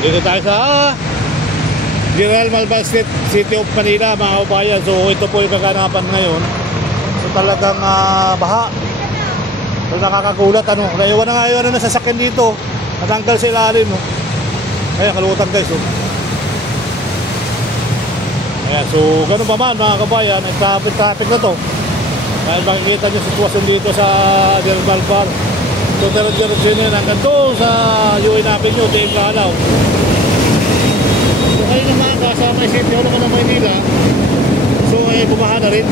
Dito tayo sa General Malban Street, City of Manila, mga kabayan. So ito po yung kaganapan ngayon. So talagang baha. So nakakagulat ano. Naiwan na nga yung nasasakyan dito. Natanggal sa ilalim no. Ayan, kalutan guys oh. Ayan, so ganun pa man mga kabayan, ay traffic na to. Dahil makikita nyo sitwasyon dito sa General Malban. So diretso yan hanggang doon sa UN natin nyo, Dave Lalaw. So kayo naman kasama yung City Hall naman ng Maynila. So ay bumaha na rin.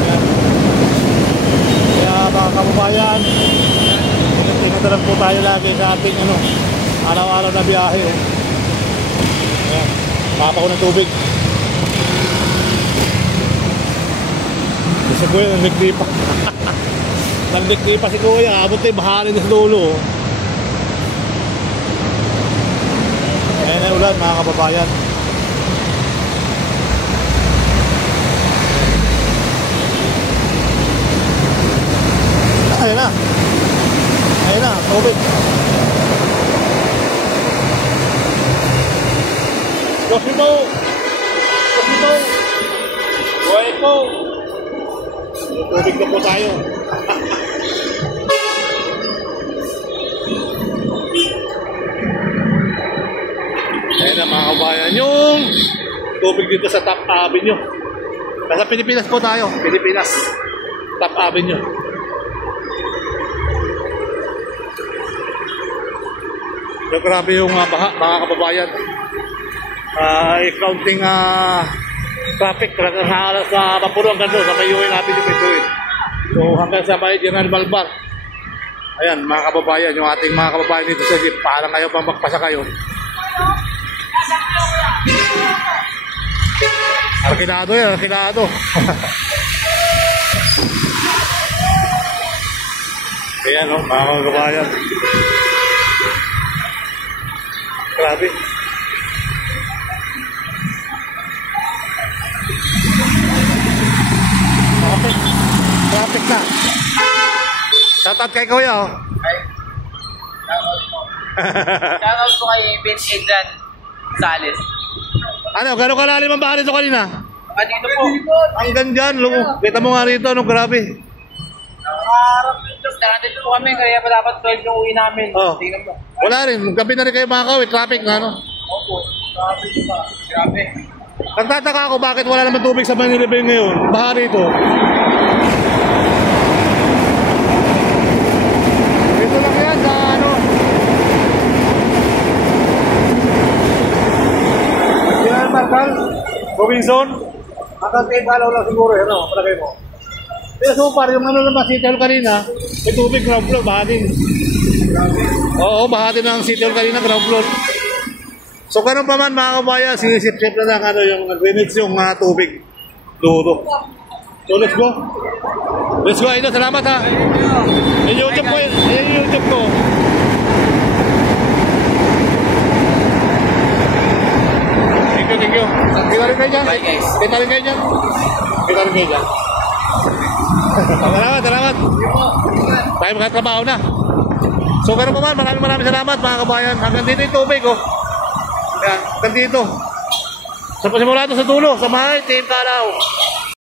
Ayan. Kaya mga kababayan, ingat na lang po tayo lagi sa ating araw-araw na biyahe. Ayan, papa ko ng tubig. Sa kuya, naglikli pa. Naglikli pa si kuya, abot tayo bahalin na sa dulo. Ayan na ulan mga kababayan. Ayan na. Ayan na, tubig. Cosimo! Cosimo! Buhay po! Tubig na po tayo. Ayan na mga kabayan, yung tubig dito sa Top Avenue. Nasa Pilipinas po tayo. Pilipinas. Top Avenue. So, grabe yung baha mga kababayan. Counting traffic talagang sa Mapuno hanggang doon sa may UN natin yung Pituin. So hanggang sa may General Malban. Ayan mga kababayan, yung ating mga kababayan dito sa jeep, parang kayo pang magpasa kayo. Arkinado yan, arkinado. Ayan o, mga kababayan. Grabe. Traffic na. Shoutout kay kuya oh. Shoutout po kay Vince Adrian Salis. Ano, gano'ng kalalim ang baha nito kanina? Dito po. Hanggang dyan, kita mo nga rito, ano, grabe. Nandito po kami, kaya pa dapat 12 yung uwi namin. Oh. Wala rin, gabi na rin kayo makakawin, traffic na ano. Opo, traffic pa. Grabe. Nagtataka ako bakit wala naman tubig sa Manila Bay ngayon. Baha rito. Dito lang yan sa ano. General Malban, moving zone. Hanggang tayo palaw lang siguro. Ano, palagay mo. Pero so far, yung ano naman City Hall kanina, may tubig, ground floor, baha din. Oo, baha din ang City Hall kanina, ground floor. So ganun pa man mga kabayan, sinisip-sip na lang yung nag-limits yung tubig. Duro. So let's go. Let's go, ito, salamat ha. Yung YouTube ko, yung YouTube ko. Thank you. Kita rin kayo dyan. Kita rin kayo dyan. Salamat. Tayo magkatrabaho na. So ganun pa man, maraming salamat mga kabayan. Hanggang dito yung tubig oh. Yan, hanggang dito. Sa pasimula ito sa dulo, sa Mahay, Team Kalaw.